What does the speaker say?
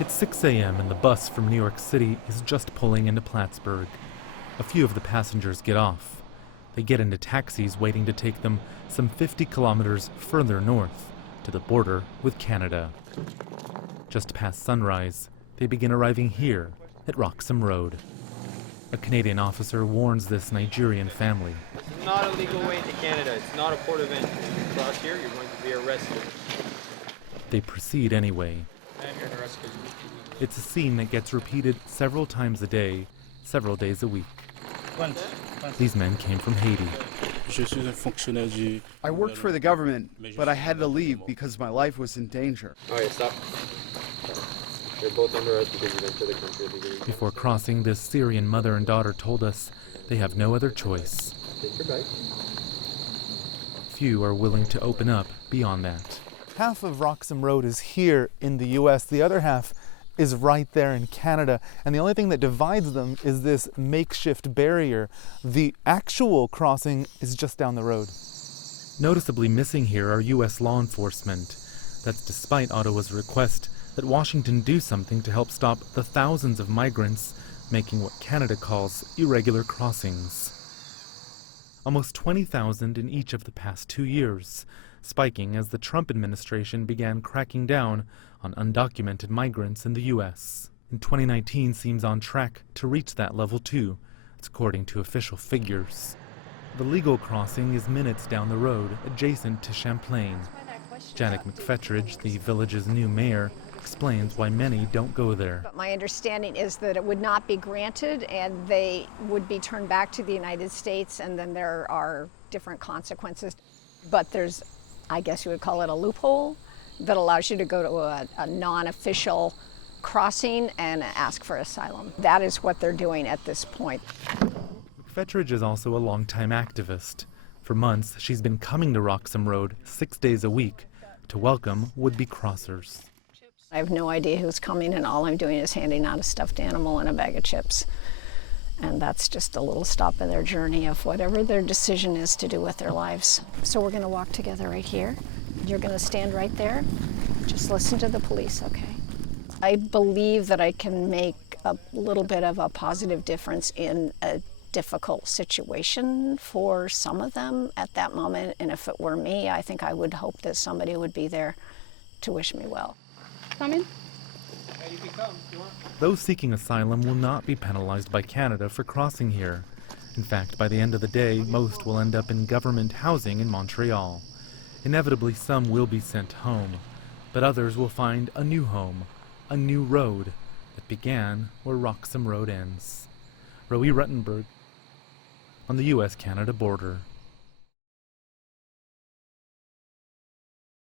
It's 6 a.m. and the bus from New York City is just pulling into Plattsburgh. A few of the passengers get off. They get into taxis waiting to take them some 50 kilometers further north to the border with Canada. Just past sunrise, they begin arriving here at Wroxham Road. A Canadian officer warns this Nigerian family. It's not a legal way into Canada. It's not a port of entry. If you cross here, you're going to be arrested. They proceed anyway. It's a scene that gets repeated several times a day, several days a week. These men came from Haiti. I worked for the government, but I had to leave because my life was in danger. All right, stop. You're both under arrest because you entered the country illegally. Before crossing, this Syrian mother and daughter told us they have no other choice. Take your bag. Few are willing to open up beyond that. Half of Wroxham Road is here in the US, the other half is right there in Canada, and the only thing that divides them is this makeshift barrier. The actual crossing is just down the road. Noticeably missing here are US law enforcement. That's despite Ottawa's request that Washington do something to help stop the thousands of migrants making what Canada calls irregular crossings. Almost 20,000 in each of the past 2 years, spiking as the Trump administration began cracking down on undocumented migrants in the U.S. In 2019 seems on track to reach that level too, according to official figures. The legal crossing is minutes down the road, adjacent to Champlain. Janet McFetridge, the village's new mayor, explains why many don't go there. But my understanding is that it would not be granted and they would be turned back to the United States, and then there are different consequences. But there's, I guess you would call it a loophole, that allows you to go to a non-official crossing and ask for asylum. That is what they're doing at this point. McFetridge is also a longtime activist. For months, she's been coming to Wroxham Road 6 days a week to welcome would-be crossers. I have no idea who's coming, and all I'm doing is handing out a stuffed animal and a bag of chips. And that's just a little stop in their journey of whatever their decision is to do with their lives. So we're going to walk together right here. You're going to stand right there. Just listen to the police, okay? I believe that I can make a little bit of a positive difference in a difficult situation for some of them at that moment. And if it were me, I think I would hope that somebody would be there to wish me well. Come in. Yeah, you can come if you want. Those seeking asylum will not be penalized by Canada for crossing here. In fact, by the end of the day, most will end up in government housing in Montreal. Inevitably, some will be sent home, but others will find a new home, a new road that began where Wroxham Road ends. Whnpa on the US-Canada border.